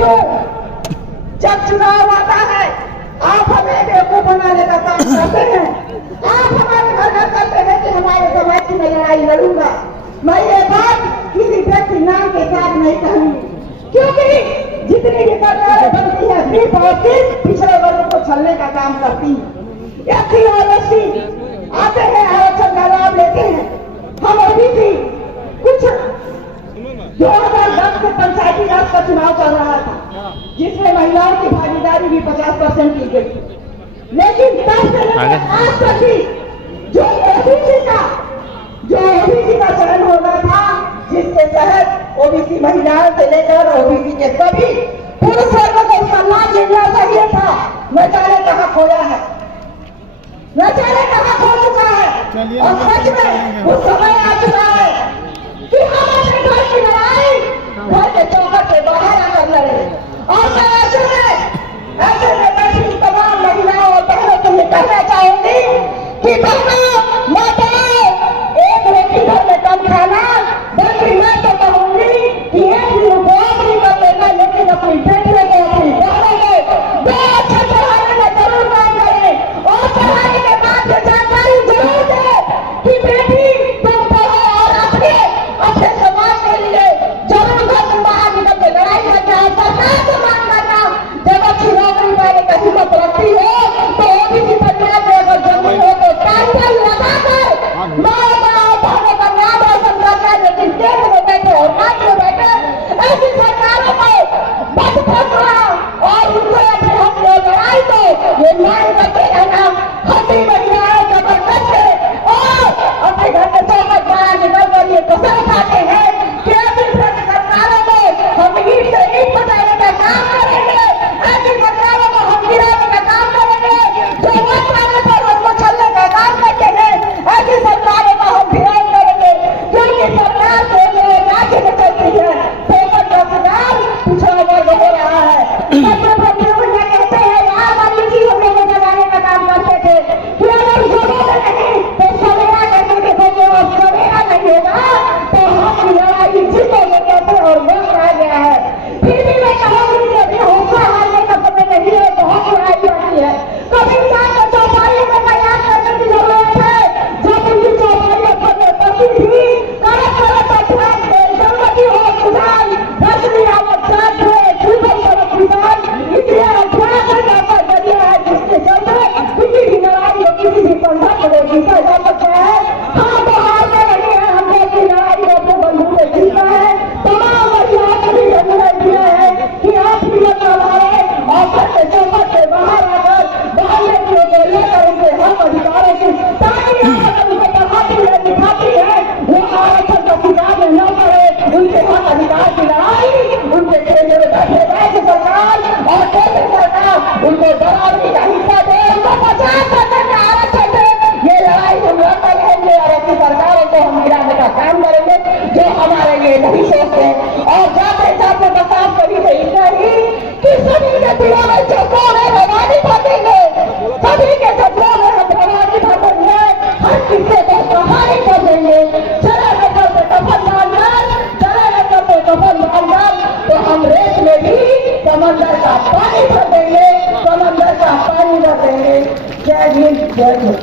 क्यों? जब चुनाव आता है आप हमें बेवकूफ बनाने का काम करते हैं। आप हमारे घर घर करते हैं कि हमारे समाज की मैं लड़ाई लड़ूंगा। मैं ये बात किसी व्यक्ति नाम के साथ नहीं कहूंगी, क्योंकि जितनी भी सरकारें बनती है सिर्फ और सिर्फ पिछड़े वर्ग को छलने का काम करती है। एससी और एसटी आते हैं, आरक्षण का लाभ लेते हैं। हम ओबीसी कुछ 2010 में पंचायती राज का चुनाव चल रहा था, जिसमें महिलाओं की भागीदारी भी 50% की गई, लेकिन तब से लेकर आज तक भी जो ओबीसी का चयन होना था, जिसके तहत ओबीसी महिलाओं से लेकर ओबीसी के सभी पुरुष वर्ग को सम्मान मिलना चाहिए था, न जाने कहाँ खोया है, न जाने कहाँ खो चुका है। और सच में वो समय आ चुका है कि हम अपने घर की लड़ाई घर के चौखट से बाहर आकर लड़े। और मैं ऐसे में बैठी तमाम महिलाओं और बहनों से ये कहना चाहूंगी कि बहनों माताओं, एक रोटी घर में कम खाना, बल्कि मैं तो कहूंगी कि एक दिन उपवास नहीं कर लेना, लेकिन अपनी बेटियों को अपनी बहनों को दो अच्छा पढ़ाने में जरूर काम करें। और पढ़ाने के बाद ये जानकारी जरूर दें कि बेटी तुम पढ़ो और अपने समाज के लिए जरूर घर से बाहर निकल के लड़ाई करना, सरकार से मांग करना। जब अच्छी नौकरी पाने का हिम्मत रखती हो तो ओबीसी परिवार में अगर जमीन हो तो टाइटल लगाकर माँ बाप बहनों का नाम रोशन करना, लेकिन केंद्र में बैठे और राज्य में बैठे ऐसी सरकारों को बस फंसना और उनसे अपने हक में लड़ाई को ये मांग करते रहना। हमारी महिलाएं जबरदस्त है और अपने घर के चौखट बाहर निकल कर ये कसम खाते हैं कि ऐसी सरकारों को हम ईट से ईट बचाने का काम करेंगे, ऐसी सरकारों को हम गिराने का काम करेंगे, जो वोट पाने पर हमको छलने का काम करते हैं, ऐसी सरकारों का हम विरोध करेंगे। क्योंकि सरकार को जो राज्य में चलती है पेपर का सरकार पिछड़ा वर्ग हो रहा है। कहते हैं यहाँ वाली चीज हम लोगों को जगाने का काम करते थे कि अगर जगोगे नहीं तो सवेरा करके देखोगे, और सवेरा नहीं होगा तो हम लड़ाई जीतोगे कैसे, और वक्त आ गया है। फिर भी मैं कहूँगी कि अभी हौसला हारने का समय नहीं है, बहुत लड़ाई बाकी है। कभी इंसान को चौपाई में तैयार करने की जरूरत है। जब उनकी चौपाई पर पति थी करत जरूरती हो सुधार रश्मि आवत जात है जीवन सड़क विधान इसलिए अभ्यास का जरिया है, जिसके चलते किसी भी लड़ाई और किसी भी संघर्ष को जीता जा सकता है। हम तो हारते नहीं है, हम अपनी लड़ाई को अपने बंधु से जीता है। तमाम महिलाओं को भी निर्णय दिया है कि आप हिम्मत न हारें और घर के चौखट से बाहर आकर बाहर लड़कियों को लेकर उनके हक अधिकारों की ताकि उनको पढ़ाती है दिखाती है, वो आरक्षण का शिकार न करे, उनके हक अधिकार की लड़ाई उनके केंद्र में बैठे राज्य सरकार और केंद्र सरकार उनको बराबरी का हिस्सा दे, उनको 50% का आरक्षण दे। ये लड़ाई हम लड़ते रहेंगे और अपनी सरकारों को हम गिराने का काम करेंगे जो हमारे लिए नहीं सोचते। और जाते जाते बस आप सभी से इतना ही कि सभी के दिलों में जो कौन है रवानी भरेंगे, सभी के सपनों में हम रवानी भरेंगे, हर किसी को कहानी कर देंगे। चले न करते कफन डालकर, चले न करते कफन डालकर, तो हम रेत में भी समंदर का पानी भर देंगे, समंदर का पानी भर देंगे। जय हिंद, जय हिंद।